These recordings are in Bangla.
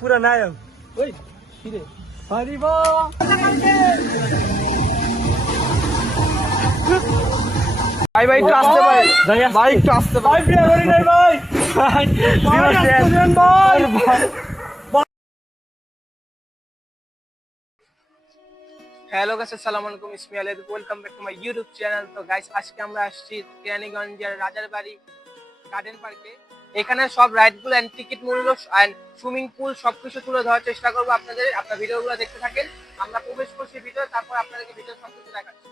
পুরা নায়ক। ওই কিরে হরিব ভাই ভাই একটু আসতে ভাই ভাই একটু আসতে ভাই ভাই করি নাই ভাই। ভাই ভাই, হ্যালো গাইস আসসালামু আলাইকুম ইসমি Ali welcome back to my YouTube channel তো গাইস আজকে আমরা আসছি কেরানীগঞ্জের রাজার বাড়ি গার্ডেন পার্কে এখানে সব রাইডগুলো অ্যান্ড টিকিট মূল্য অ্যান্ড সুইমিং পুল সবকিছু তুলে ধরার চেষ্টা করব আপনাদের। আপনার ভিডিওগুলো দেখতে থাকেন। আমরা প্রবেশ করছি ভিডিও তারপর আপনাদেরকে ভিডিও সবকিছু দেখাচ্ছি।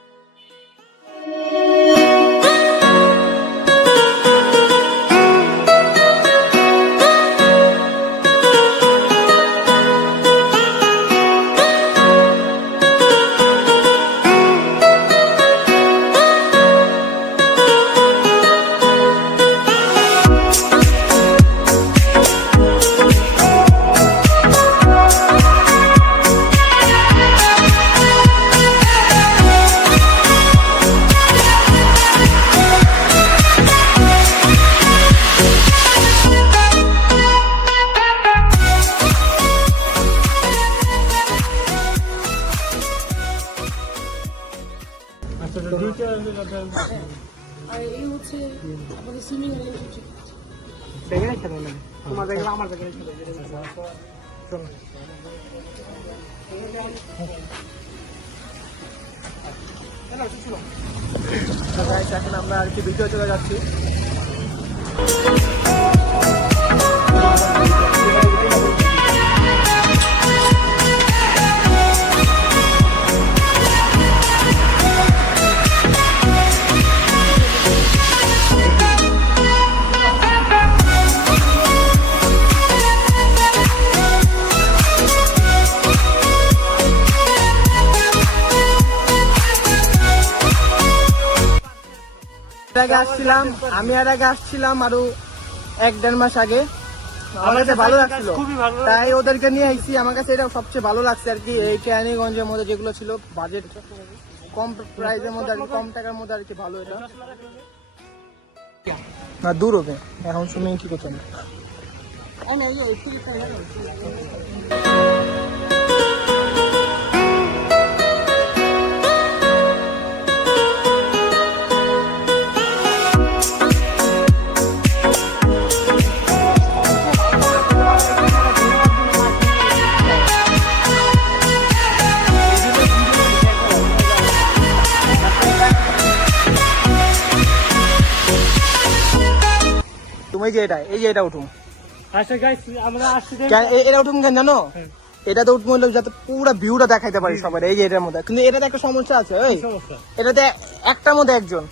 আর এই হচ্ছে আমাদের সুইমিং রিলেশনশিপ দেখলে আমার এখন আমরা আর কি ভিডিও চলে যাচ্ছি। আগে আসছিলাম আমি আর আগে আসছিলাম আরও এক দেড় মাস আগে। আমার কাছে ভালো লাগছিল। তাই ওদেরকে নিয়ে আইছি। আমার কাছে এটা সবচেয়ে ভালো লাগছে আর কি এই কেরানীগঞ্জের মধ্যে যেগুলো ছিল বাজেট কম প্রাইসের মধ্যে আর কম টাকার মধ্যে আর কি ভালো এটা। না দূর হবে। এখন সুইমিং কি করছেন তুমি যে এটা এই যে এটা উঠুম আচ্ছা এটা উঠুম কেন জানো? হ্যাঁ। এটা তো উঠবো যাতে পুরো ভিউটা দেখাইতে পারি সবার এই যে এটার মধ্যে। কিন্তু এটাতে একটা সমস্যা আছে এই। সমস্যা? এটাতে একটার মধ্যে একজন।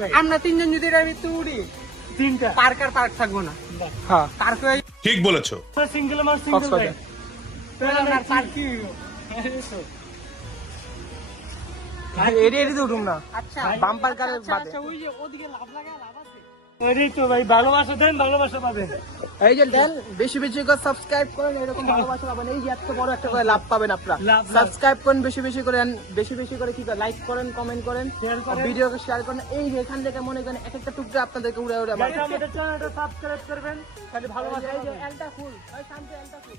ভাই আমরা তিনজন যদি এটার ভিতরে উড়ি তিনটা। পার্ক আর পার্ক থাকব না। হ্যাঁ। পার্ক ঠিক বলেছ। সিঙ্গেল আমার সিঙ্গেল পার্ক কি? এটি এটিতে উঠুম না। আচ্ছা। বাম্পার কারের আচ্ছা, বাদে। আচ্ছা ওই যে ওদিকে লাভ লাগা লাভ আছে। ওইটাই তো ভাই ভালোবাসা দেন ভালোবাসা পাবেন। এই যে দেন বেশি বেশি করে সাবস্ক্রাইব করেন এরকম ভালোবাসা পাবেন। এই যে এত বড় একটা করে লাভ পাবেন আপনারা। সাবস্ক্রাইব করেন বেশি বেশি করে and বেশি বেশি করে কি লাইক করেন কমেন্ট করেন করেন। ভিডিওকে শেয়ার করেন। এই যে এখান থেকে মনে করেন এক একটা টুকরা আপনাদেরকে উড়ে উড়ে গাইস আমাদের চ্যানেলটা সাবস্ক্রাইব করবেন খালি ভালোবাসা এই যে এলটা ফুল ওই শান্তি এলটা ফুল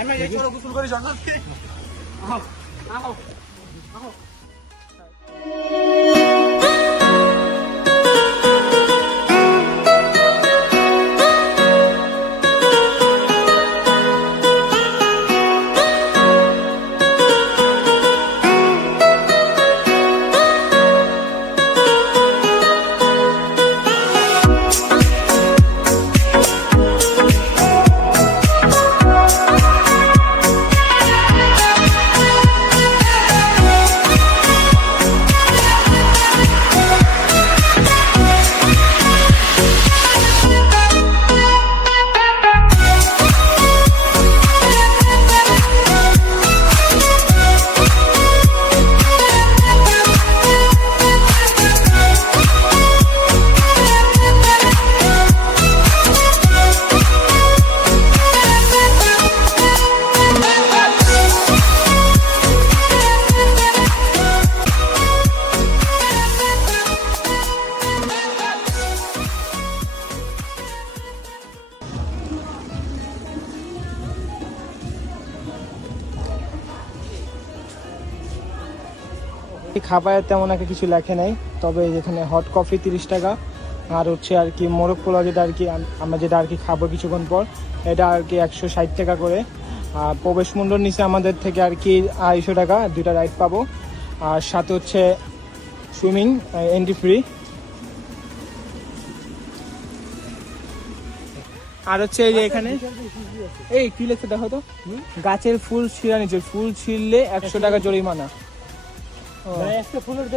আমরা এই চলো গোসল করি চল এই খাবারের তেমন একটা কিছু লেখে নাই তবে যেখানে হট কফি তিরিশ টাকা আর হচ্ছে আর কি মোরগ পোলাও যেটা আর কি আমরা যেটা আর কি খাব কিছুক্ষণ পর এটা আর কি একশো ষাট টাকা করে। আর প্রবেশ মূল্যর নিচে আমাদের থেকে আর কি আড়াইশো টাকা দুইটা রাইড পাবো। আর সাথে হচ্ছে সুইমিং এন্ট্রি ফ্রি আর হচ্ছে এই যে এখানে এই কি লেখছে দেখো তো? গাছের ফুল ছিঁড়া নিচে ফুল ছিঁড়লে একশো টাকা জরিমানা।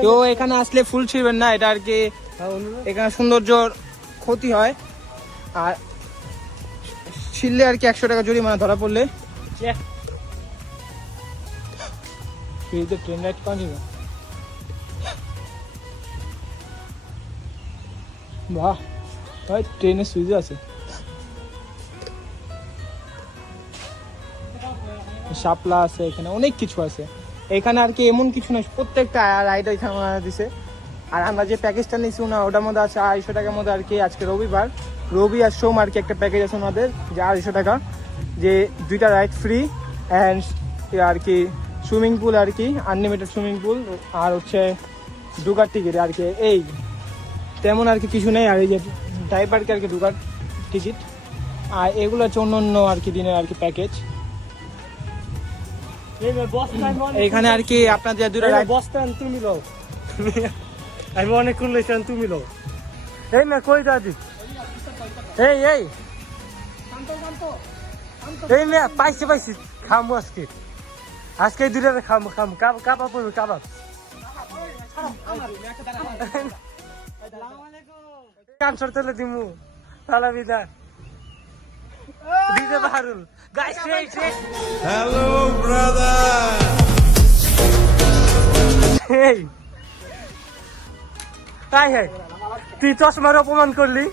তো এখানে আসলে ফুল ছিঁড়বেন না এটা আর কি হ্যাঁ, এখানে সৌন্দর্যর ক্ষতি হয়। আর ছিললে আর কি একশো টাকা জরিমানা ধরা পড়লে। ট্রেন বাহ ভাই ট্রেনে সুইচ আছে। শাপলা আছে এখানে অনেক কিছু আছে। এখানে আর কি এমন কিছু নয় প্রত্যেকটা রাইড এখানে ওনারা দিছে। আর আমরা যে প্যাকেজটা নিয়েছি না ওটার মধ্যে আছে আড়াইশো টাকার মধ্যে আর কি আজকে রবিবার। রবি আর সোম আর কি একটা প্যাকেজ আছে ওনাদের, যে আড়াইশো টাকা। যে দুইটা রাইড ফ্রি অ্যান্ড আর কি সুইমিং পুল আর কি আনলিমিটেড সুইমিং পুল আর হচ্ছে ঢুকার টিকিট আর কি। এই, তেমন আর কি কিছু নেই আর এই যে ড্রাইভারকে আর কি ঢুকার টিকিট আর এগুলো হচ্ছে অন্য অন্য আর কি দিনের আর কি প্যাকেজ এইখানে আর কি আপনাদের দুটো বস্তা তুমি লও। আমি অনেকক্ষণ লইছি আন, তুমি লও। এই মেয়ে কই দাদি? এই এই। এই মেয়ে পাইছি পাইছি। খামু আজকে। আজকে দুটারে খামু খামু। কাবাব পড়বে কাবাব কানসর তেলে দিমু। তালা বিদা দিতে বাহারুল গাইস সেই সেই এই তাই হ্যাঁ তুই চশমার অপমান করলি?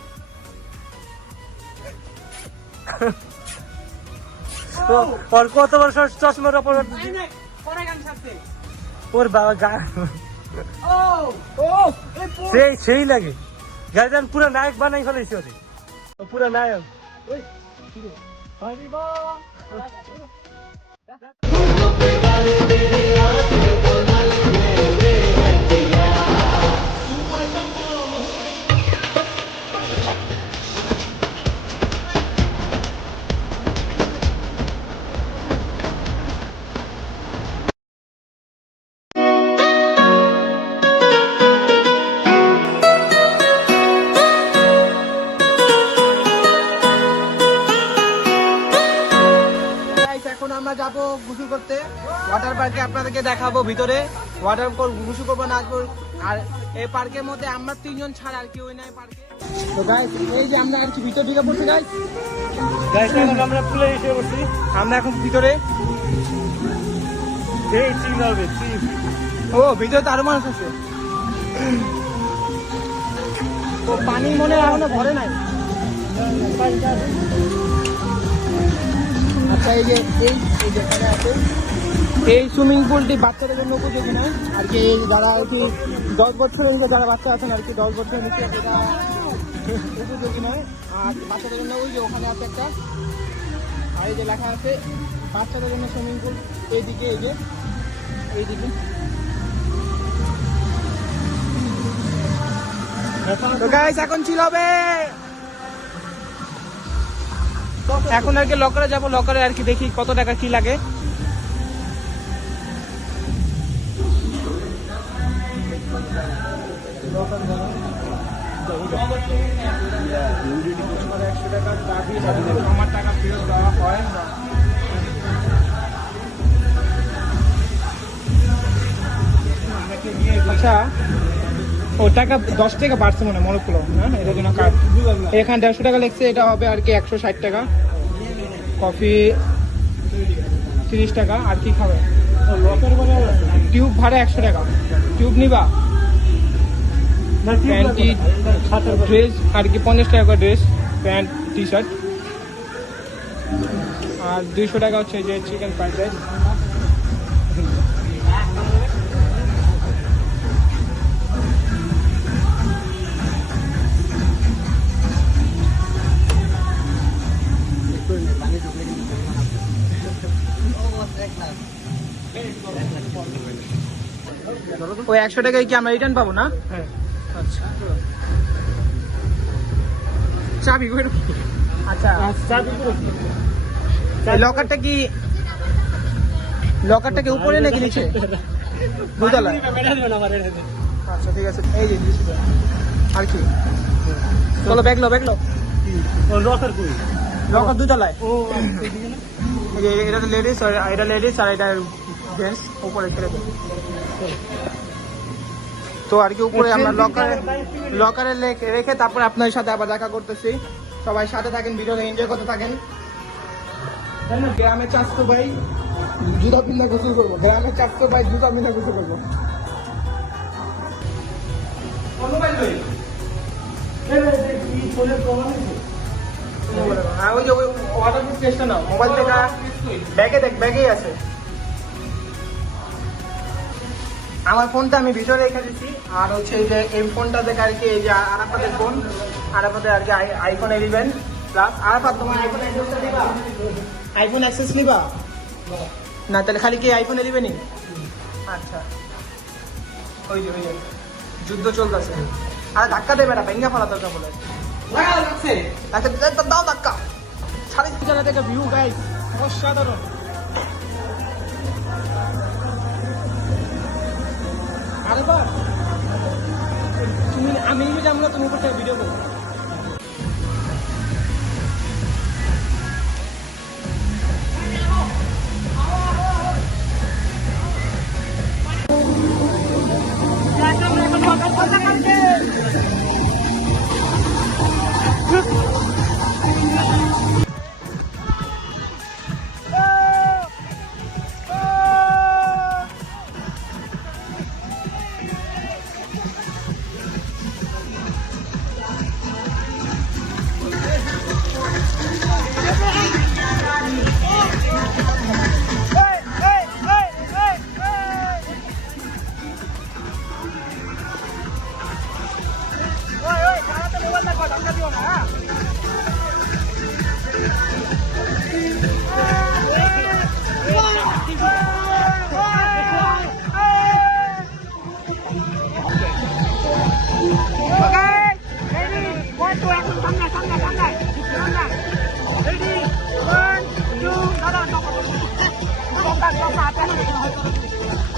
ওর কত বছর চশমার অপমান ওর বাবা গা সেই সেই লাগে। গার্জিয়ান পুরো নায়ক বানাই ফেলেছি ওরে। পুরো নায়ক। ওই, কি আমরা যাব গোসল করতে। ওয়াটার পার্কে আপনাদেরকে দেখাবো ভিতরে। ওয়াটার গুসু করব না আসব আর এই পার্কের মধ্যে আমরা তিনজন ছাড়া আর কেউ নাই পার্কে তো গাইস এই যে আমরা আর কি ভিতরে ঢুকে পড়ছি গাইস Guys, এখন আমরা পুলে এসে বসছি। আমরা এখন ভিতরে। সেই চিল হবে চিল ও ভিতরে মানুষ আছে। ও পানি মনে হয় এখনও ভরে নাই। এই যে আছে। এই সুইমিং পুলটি বাচ্চাদের জন্য উপযোগী নয়। আর কি যারা আর কি দশ বছরের নিচে যারা বাচ্চা আছেন আর কি দশ বছরের নিচে এটা উপযোগী নয়। আর বাচ্চাদের জন্য ওই যে ওখানে আছে একটা, আর এই যে লেখা আছে, বাচ্চাদের জন্য সুইমিং পুল এইদিকে, এই যে, এইদিকে। তো এখন ছিল হবে এখন আর কি লকারে যাব লকারে আর কি দেখি কত টাকা কি লাগে। আমার টাকা ফেরত দেওয়া হয়। না আচ্ছা ও, টাকা দশ টাকা বাড়ছে মনে হয় মরকুলো না? এটার জন্য কার্ড এখানে দেড়শো টাকা লিখছে, এটা হবে আর কি একশো ষাট টাকা। কফি তিরিশ টাকা, আর কি খাবে? টিউব ভাড়া একশো টাকা। টিউব নিবা? প্যান্টি, ড্রেস, আর কি পঞ্চাশ টাকা করে ড্রেস, প্যান্ট টি শার্ট আর দুইশো টাকা হচ্ছে যে চিকেন ফ্রাইড রাইস ওই একশো টাকায় কি আমরা রিটার্ন পাবো না? হ্যাঁ। আচ্ছা। চাবি আচ্ছা। চাবি লকারটা কি লকারটা কি উপরে নাকি নিচে? দুতলায়? আচ্ছা ঠিক আছে। এই যে আর কি? চলো ব্যাগ লো ব্যাগ লো লকার কই? লকার দুতলায়। ও যে এটা লেডিস আর এটা লেডিস আর এটা জেন্টস উপরে ছেড়ে দেবো তো আর কি উপরে আমরা লকারে লকারে রেখে তারপরে আপনার সাথে আবার দেখা করতেছি। সবাই সাথে থাকেন ভিডিওটা এনজয় করতে থাকেন। গ্রামে চারশো ভাই জুতা পিন্ধা গোসল করব। গ্রামে চারশো ভাই জুতা পিন্ধা গোসল করব। হ্যাঁ ওই যে ওই কেসটা নাও। মোবাইল থেকে ব্যাগে দেখ ব্যাগেই আছে। আমার ফোনটা আমি ভিতরে রেখে দিচ্ছি আর হচ্ছে এই যে এই ফোনটা দেখে আর কি এই যে আরাফাতের ফোন আরাফাতের আর কি আইফোন ইলেভেন প্লাস আরাফাত তোমার আইফোন দিবা আইফোন অ্যাক্সেস নিবা? না তাহলে খালি কি আইফোন ইলেভেনই আচ্ছা। ওই যে ওই যে। যুদ্ধ চলতেছে। আর ধাক্কা দেবে না ভেঙ্গা ফেলা দরকার বলে। লাগছে? দাও ধাক্কা। সাড়ে তিন জায়গা থেকে ভিউ গাইস অসাধারণ। আরেকবার? তুমি আমি যদি না তুমি কোথায় ভিডিও করো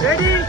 পানি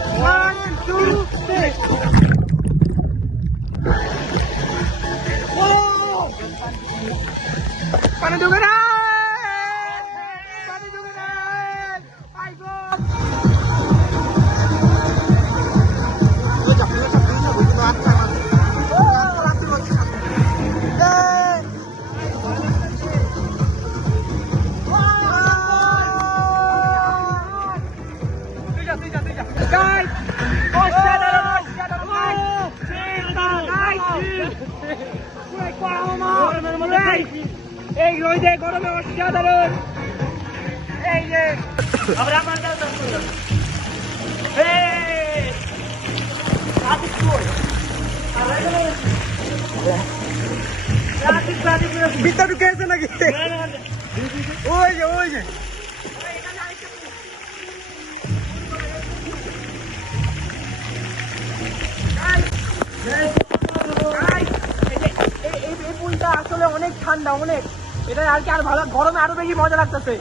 অনেক ঠান্ডা অনেক। এটা আর কি আর ভালো গরমে আরও বেশি মজা লাগতেছে।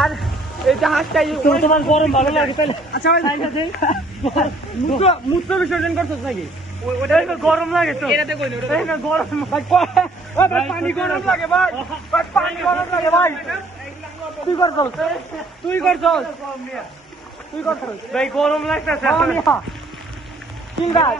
আর এই জাহাজটা তোমার গরম ভালো লাগে তাহলে। আচ্ছা ভাই মূত্র মূত্র বিসর্জন করছিস নাকি? ওটা গরম লাগে তো। এটাতে কই না গরম ভাই পানি গরম লাগে ভাই। পানি গরম লাগে ভাই। তুই কর চল তুই কর চল তুই কর চল ভাই গরম লাগতেছে। আমি হ্যাঁ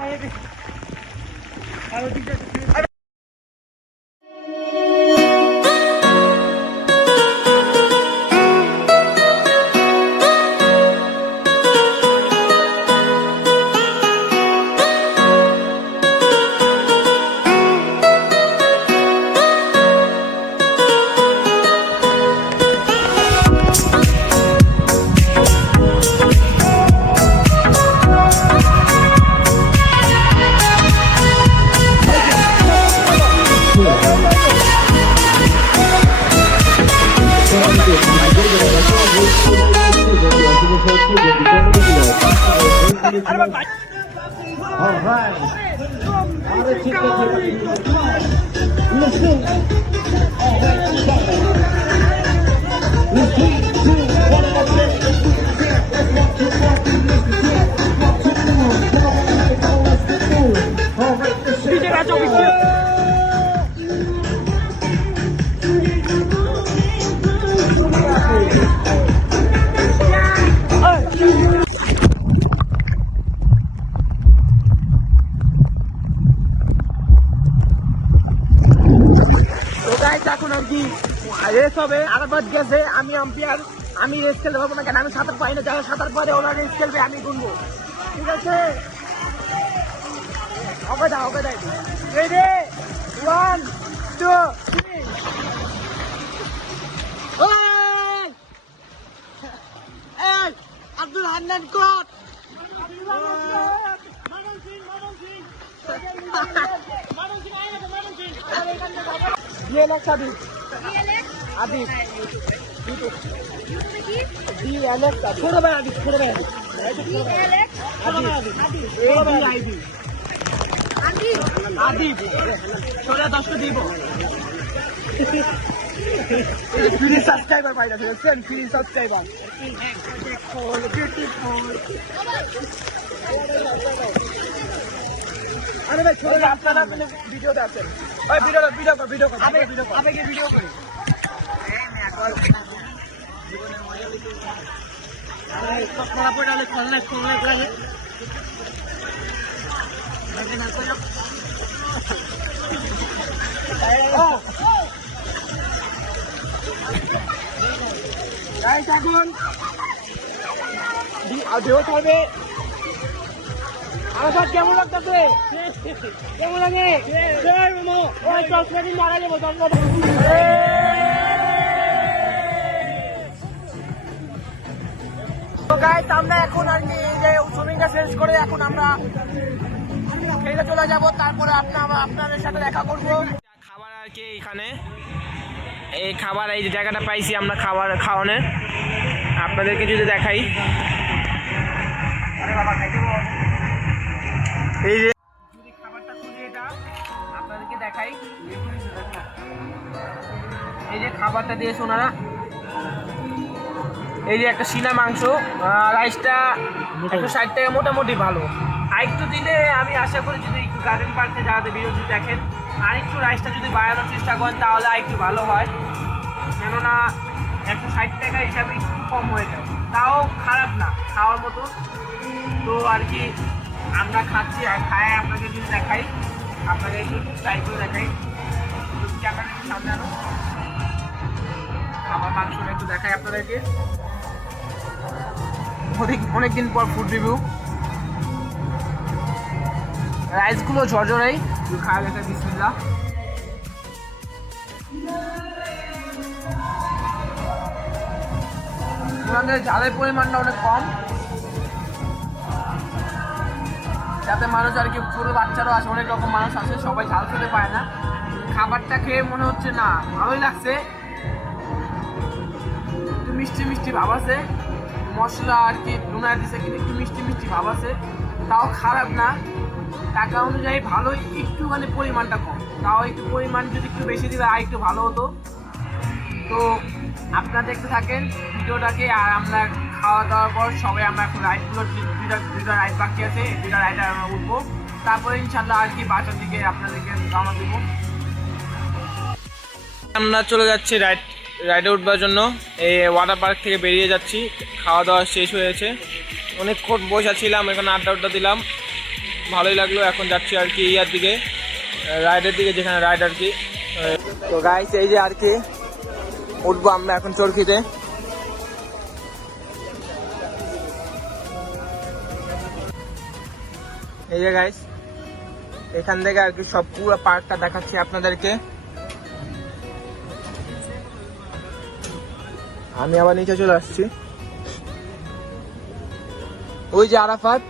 গাইস এখন আর কি রেস হবে, আরাফাত গেছে, আমি আম্পিয়ার আমি রেস খেলতে পারব না কেন? আমি সাঁতার পাই না, যারা সাঁতার পারে ওরা রেস খেলবে, আমি গুনবো। ঠিক আছে? ওকে দাও ওকে দাও ready one two three Abdul Hannan coat! DLX Adib Adib DLX Adib ছোট ভাই আদিব ছোট ভাই আদিব আদিব আদিব সোজা দশটা দিব ফ্রি সাবস্ক্রাইবার পাইলা ফেলছেন ফ্রি সাবস্ক্রাইবার আরে ভাই ছোট আপনারা ভিডিওতে আছেন ভাই ভিডিও ভিডিও কর ভিডিও কর ভিডিও কর আবেগে ভিডিও করি আপনারা পড়ালে খেললে খেললে লাগে এখন কেমন লাগতেছে কেমন লাগে দশ মিনিট মারা যাব তো গাইস আমরা এখন আর কি এই যে সুইমিংটা শেষ করে এখন আমরা খেলে চলে যাব তারপরে আপনার আপনাদের সাথে দেখা করব। খাবার আর কি এখানে এই খাবার এই যে জায়গাটা পাইছি আমরা খাবার খাওয়ানোর। আপনাদেরকে যদি দেখাই। এই যে যদি খাবারটা খুলি এটা আপনাদেরকে দেখাই। এই যে খাবারটা দিয়েছে ওনারা। এই যে একটা সিনা মাংস রাইসটা একশো ষাট টাকা মোটামুটি ভালো। একটু দিলে আমি আশা করি যদি একটু গার্ডেন পার্কে যাতে বিরতি দেখেন আর একটু রাইসটা যদি বাড়ানোর চেষ্টা করেন, তাহলে একটু ভালো হয়। কেননা, একশো ষাট টাকা হিসাবে একটু কম হয়ে যায়। তাও খারাপ না, খাওয়ার মতো। তো আর কি, আমরা খাচ্ছি, আর খায় আপনাকে যদি দেখাই, আপনাকে একটু ট্রাই করে দেখাই। ক্যামেরা একটু সামনে আনো। আমার মাংসটা একটু দেখাই আপনাদেরকে। অনেক, অনেকদিন পর ফুড রিভিউ রাইসগুলো ঝরঝরাই। খাওয়া গেছে বিসমিল্লা ঝালের পরিমাণটা অনেক কম। যাতে মানুষ আর কি ছোটো বাচ্চারও আছে অনেক রকম মানুষ আছে সবাই ঝাল খেতে পায় না। খাবারটা খেয়ে মনে হচ্ছে না, ভালোই লাগছে। একটু মিষ্টি মিষ্টি ভাব আছে। মশলা আর কি, নুনা দিছে কিন্তু একটু মিষ্টি মিষ্টি ভাব আছে। তাও খারাপ না। টাকা অনুযায়ী ভালোই একটুখানি পরিমাণটা কম। তাও একটু পরিমাণ যদি একটু বেশি দিলে আর একটু ভালো হতো। তো আপনারা দেখতে থাকেন ভিডিওটাকে আর আমরা খাওয়া দাওয়ার পর সবাই আমরা এখন রাইডগুলো দুইটা দুইটা রাইড বাকি আছে দুইটা রাইডে আমরা উঠবো। তারপরে ইনশাল্লাহ আর কি বাসার দিকে আপনাদেরকে রওনা দেবো। আমরা চলে যাচ্ছি রাইড রাইডে উঠবার জন্য। এই ওয়াটার পার্ক থেকে বেরিয়ে যাচ্ছি। খাওয়া দাওয়া শেষ হয়েছে অনেকক্ষণ বসে ছিলাম, এখানে আড্ডা আড্ডা দিলাম। ভালোই লাগল, এখন যাচ্ছি আর কি ইয়ার দিকে রাইডের দিকে যেখানে রাইড আর কি। তো গাইস এই যে আর কি, উঠবো আমরা এখন চরকিতে। এই যে গাইস এখান থেকে আর কি সব পুরো পার্কটা দেখাচ্ছি আপনাদেরকে। আমি আবার নিচে চলে আসছি। ওই যে আরাফাত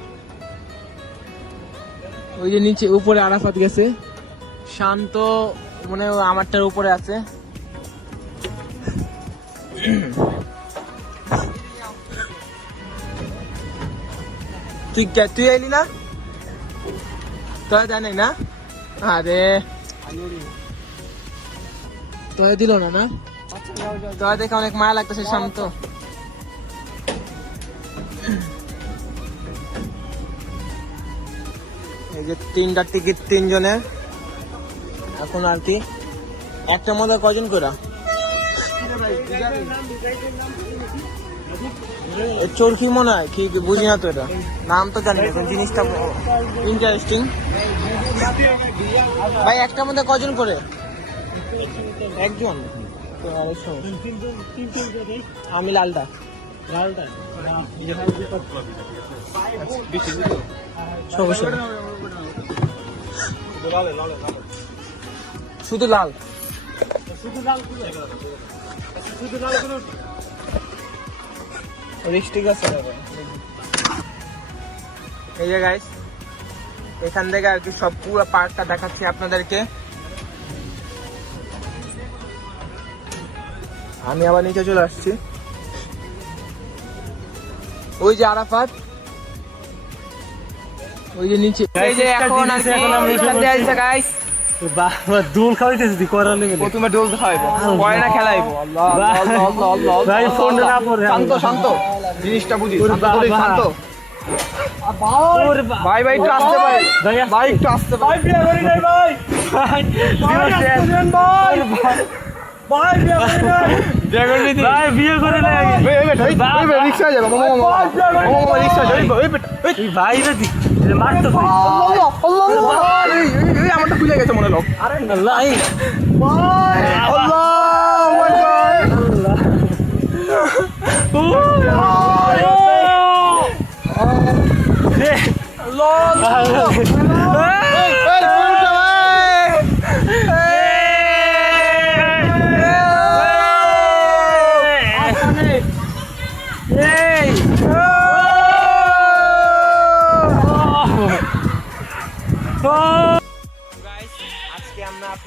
ওই যে নিচে উপরে আরাফাত গেছে। শান্ত, মনে আমারটার উপরে আছে। তুই তুই এলি না? তোরা জানি না? আরে। তোরা দিল না না? তোরা দেখে অনেক মায়া লাগতেছে, শান্ত। তিনটা টিকিট তিনজনের। এখন আর কি। একটা মধ্যে কজন করে? চরকি মনে হয়, কি বুঝি না তো এটা। নাম তো জানি না জিনিসটা ইন্টারেস্টিং ভাই একটার মধ্যে কজন করে? একজন? আমি লালটা ছশো শুধু লাল? লিপস্টিক আছে এই যে গাইস এখান থেকে আর কি সব পুরো পার্কটা দেখাচ্ছি আপনাদেরকে। আমি আবার নিচে চলে আসছি। ওই যে আরাফাত ওই যে নিচে। এই যে এখন আর কি এখান দিয়ে আসছে গাইস বাবা দুল খাওয়াইতেছি তুই করার লেগে। প্রথমে ডোল খাওয়াইবো পরে না খেলাইবো। আল্লাহ আল্লাহ আল্লাহ আল্লাহ ভাই, ফোনটা না পড়ে। শান্ত শান্ত। জিনিসটা বুঝি শান্ত ভাই ভাই একটু আসতে ভাই ভাই, ভাই একটু আসতে ভাই ভাই। ভাই ভাই ভাই। করি নাই ভাই বিয়ে করে নাই রিক্সা যাবে মামা মামা মামা রিক্সা যাবে ভাই রে দি মারতো আমারটা খুলে গেছে মনে লোক আরে আল্লাহ এই আল্লাহ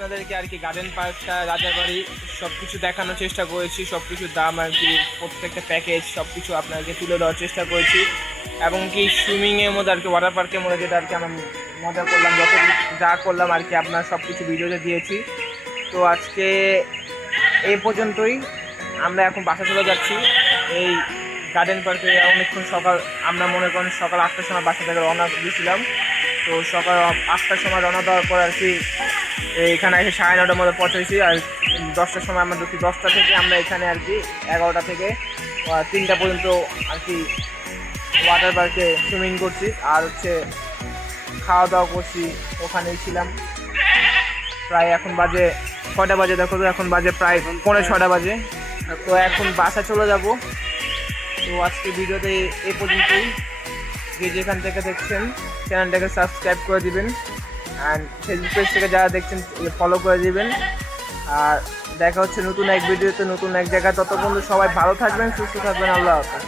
আপনাদেরকে আর কি গার্ডেন পার্কটা রাজাবাড়ি সব কিছু দেখানোর চেষ্টা করেছি সবকিছুর দাম আর কি, প্রত্যেকটা প্যাকেজ সব কিছু আপনাকে তুলে দেওয়ার চেষ্টা করেছি। এবং কি সুইমিংয়ের মধ্যে আর কি ওয়াটার পার্কের মধ্যে যেটা আর কি আমরা মজা করলাম যত যা করলাম আর কি আপনার সব কিছু ভিডিওতে দিয়েছি। তো আজকে এই পর্যন্তই, আমরা এখন বাসা চলে যাচ্ছি। এই গার্ডেন পার্কে অনেকক্ষণ সকাল, আমরা মনে করেন সকাল আটটার সময় বাসা থেকে রওনা দিয়েছিলাম। তো সকাল আটটার সময় রওনা দেওয়ার পর আর কি এখানে এসে সাড়ে নটার মধ্যে পৌঁছেছি আর দশটার সময় আমরা ঢুকি। দশটা থেকে আমরা এখানে আর কি এগারোটা থেকে তিনটা পর্যন্ত আর কি ওয়াটার পার্কে সুইমিং করছি। আর হচ্ছে খাওয়া দাওয়া করছি, ওখানেই ছিলাম। প্রায় এখন বাজে ছয়টা বাজে, দেখো তো এখন বাজে প্রায় পনেরো ছটা বাজে। তো এখন বাসা চলে যাব। তো আজকে ভিডিওতে এ পর্যন্তই। যে যেখান থেকে দেখছেন চ্যানেলটাকে সাবস্ক্রাইব করে দিবেন। অ্যান্ড ফেসবুক পেজ থেকে যারা দেখছেন ফলো করে দিবেন। আর দেখা হচ্ছে নতুন এক ভিডিওতে, নতুন এক জায়গায়। ততক্ষণ সবাই ভালো থাকবেন, সুস্থ থাকবেন। আল্লাহ হাফেজ।